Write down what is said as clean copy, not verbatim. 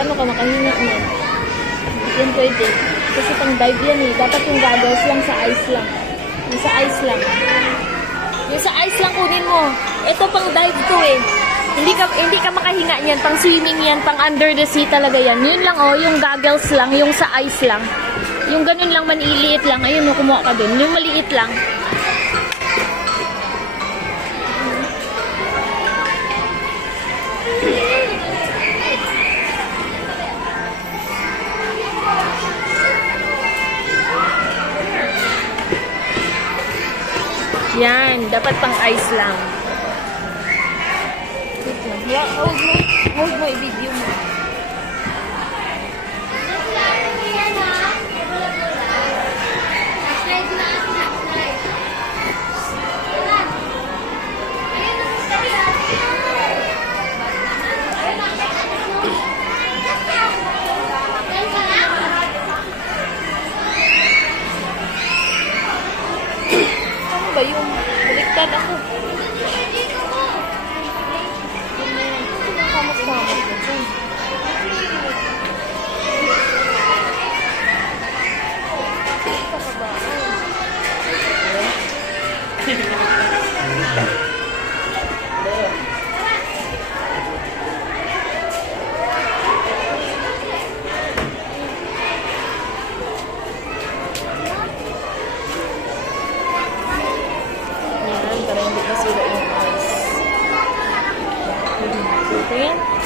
Paano ka makahinga mo? Yan pwede. Kasi pang dive yan eh. Dapat yung goggles lang sa ice lang. Yung sa ice lang. Yung sa ice lang kunin mo. Ito pang dive to eh. Hindi ka makahinga niyan. Pang swimming yan. Pang under the sea talaga yan. Yun lang oh. Yung goggles lang. Yung sa ice lang. Yung ganun lang maniliit lang. Ayun mo, kumuha ka dun. Yung maliit lang. Yan, dapat pang ice lang. Hold mo i-video mo. Ba yung baliktad ako. Kamas-kamas ko dyan. Para hindi masira yung ice. Ito yan.